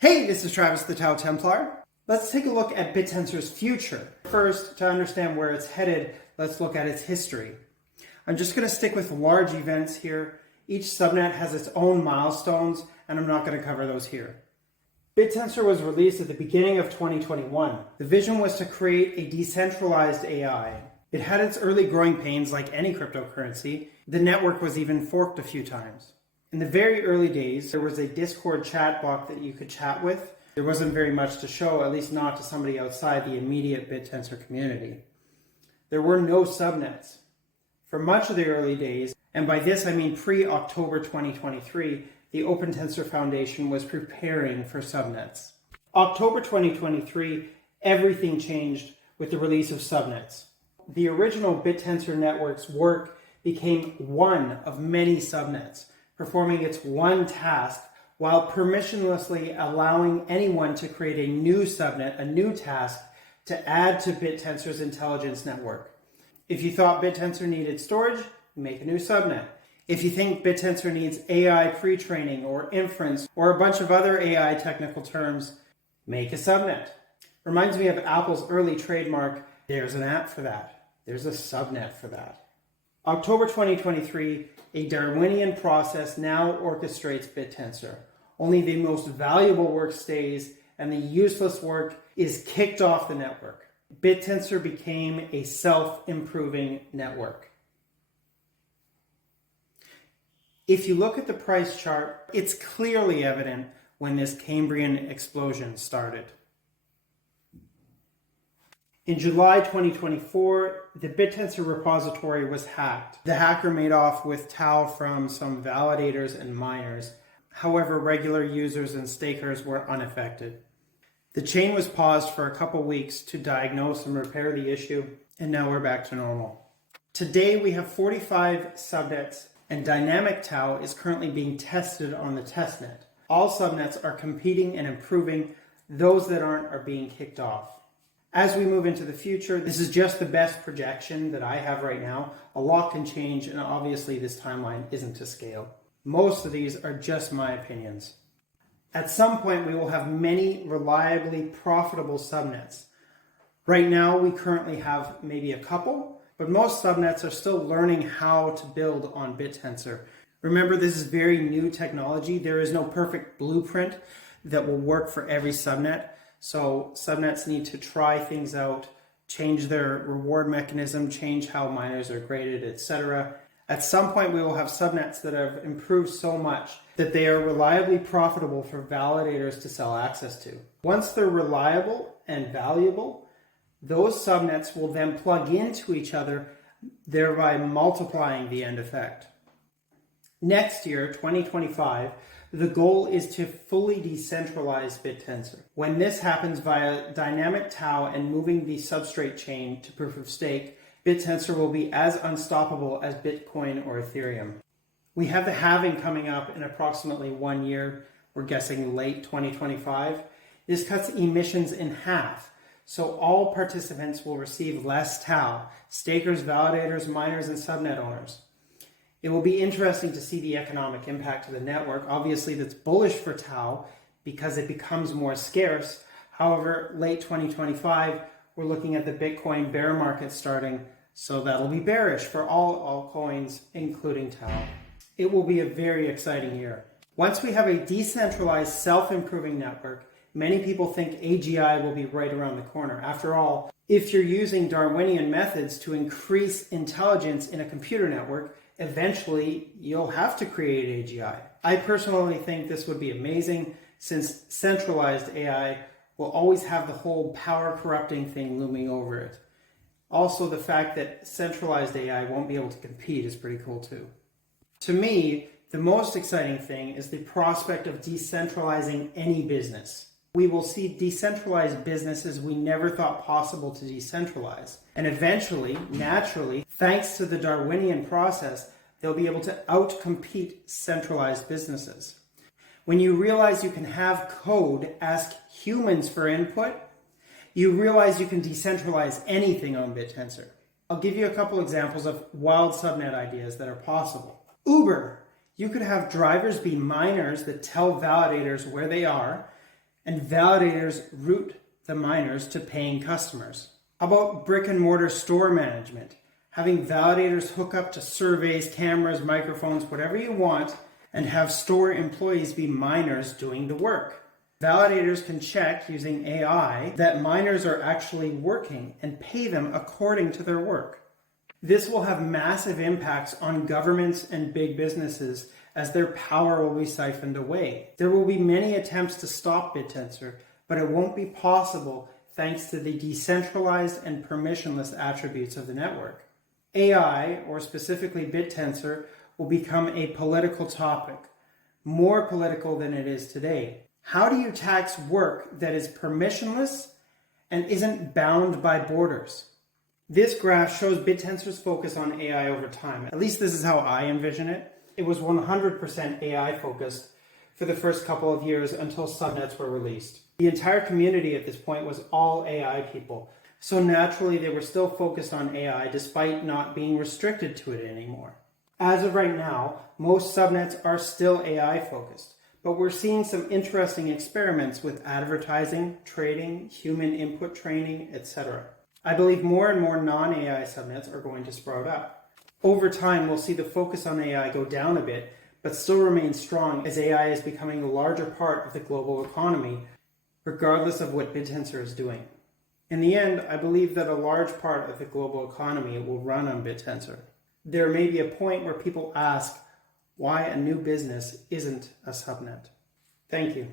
Hey, this is Travis the TAO Templar. Let's take a look at Bittensor's future. First, to understand where it's headed, let's look at its history. I'm just going to stick with large events here. Each subnet has its own milestones, and I'm not going to cover those here. Bittensor was released at the beginning of 2021. The vision was to create a decentralized AI. It had its early growing pains like any cryptocurrency. The network was even forked a few times. In the very early days, there was a Discord chat bot that you could chat with. There wasn't very much to show, at least not to somebody outside the immediate Bittensor community. There were no subnets. For much of the early days, and by this I mean pre-October 2023, the OpenTensor Foundation was preparing for subnets. October 2023, everything changed with the release of subnets. The original Bittensor network's work became one of many subnets, performing its one task while permissionlessly allowing anyone to create a new subnet, a new task, to add to Bittensor's intelligence network. If you thought Bittensor needed storage, make a new subnet. If you think Bittensor needs AI pre-training or inference or a bunch of other AI technical terms, make a subnet. Reminds me of Apple's early trademark, there's an app for that. There's a subnet for that. October 2023, a Darwinian process now orchestrates Bittensor. Only the most valuable work stays, and the useless work is kicked off the network. Bittensor became a self-improving network. If you look at the price chart, it's clearly evident when this Cambrian explosion started. In July 2024, the Bittensor repository was hacked. The hacker made off with TAO from some validators and miners. However, regular users and stakers were unaffected. The chain was paused for a couple weeks to diagnose and repair the issue, and now we're back to normal. Today we have 45 subnets, and dynamic TAO is currently being tested on the testnet. All subnets are competing and improving. Those that aren't are being kicked off. As we move into the future, this is just the best projection that I have right now. A lot can change, and obviously this timeline isn't to scale. Most of these are just my opinions. At some point, we will have many reliably profitable subnets. Right now, we currently have maybe a couple, but most subnets are still learning how to build on Bittensor. Remember, this is very new technology. There is no perfect blueprint that will work for every subnet. So subnets need to try things out, change their reward mechanism, change how miners are graded, etc. At some point, we will have subnets that have improved so much that they are reliably profitable for validators to sell access to. Once they're reliable and valuable, those subnets will then plug into each other, thereby multiplying the end effect. Next year, 2025, the goal is to fully decentralize Bittensor. When this happens via dynamic TAO and moving the substrate chain to proof of stake, Bittensor will be as unstoppable as Bitcoin or Ethereum. We have the halving coming up in approximately 1 year. We're guessing late 2025. This cuts emissions in half. So all participants will receive less TAO, stakers, validators, miners, and subnet owners. It will be interesting to see the economic impact to the network. Obviously, that's bullish for TAO because it becomes more scarce. However, late 2025, we're looking at the Bitcoin bear market starting, so that'll be bearish for all altcoins, including TAO. It will be a very exciting year. Once we have a decentralized, self-improving network, many people think AGI will be right around the corner. After all, if you're using Darwinian methods to increase intelligence in a computer network, eventually you'll have to create AGI. I personally think this would be amazing, since centralized AI will always have the whole power corrupting thing looming over it. Also, the fact that centralized AI won't be able to compete is pretty cool too. To me, the most exciting thing is the prospect of decentralizing any business. We will see decentralized businesses we never thought possible to decentralize. And eventually, naturally, thanks to the Darwinian process, they'll be able to outcompete centralized businesses. When you realize you can have code ask humans for input, you realize you can decentralize anything on Bittensor. I'll give you a couple examples of wild subnet ideas that are possible. Uber. You could have drivers be miners that tell validators where they are, and validators route the miners to paying customers. How about brick and mortar store management? Having validators hook up to surveys, cameras, microphones, whatever you want, and have store employees be miners doing the work. Validators can check using AI that miners are actually working and pay them according to their work. This will have massive impacts on governments and big businesses as their power will be siphoned away. There will be many attempts to stop Bittensor, but it won't be possible thanks to the decentralized and permissionless attributes of the network. AI, or specifically Bittensor, will become a political topic, more political than it is today. How do you tax work that is permissionless and isn't bound by borders? This graph shows Bittensor's focus on AI over time. At least this is how I envision it. It was 100% AI focused for the first couple of years until subnets were released. The entire community at this point was all AI people. So naturally they were still focused on AI despite not being restricted to it anymore. As of right now, most subnets are still AI focused, but we're seeing some interesting experiments with advertising, trading, human input training, etc. I believe more and more non-AI subnets are going to sprout up. Over time, we'll see the focus on AI go down a bit, but still remain strong as AI is becoming a larger part of the global economy, regardless of what Bittensor is doing. In the end, I believe that a large part of the global economy will run on Bittensor. There may be a point where people ask why a new business isn't a subnet. Thank you.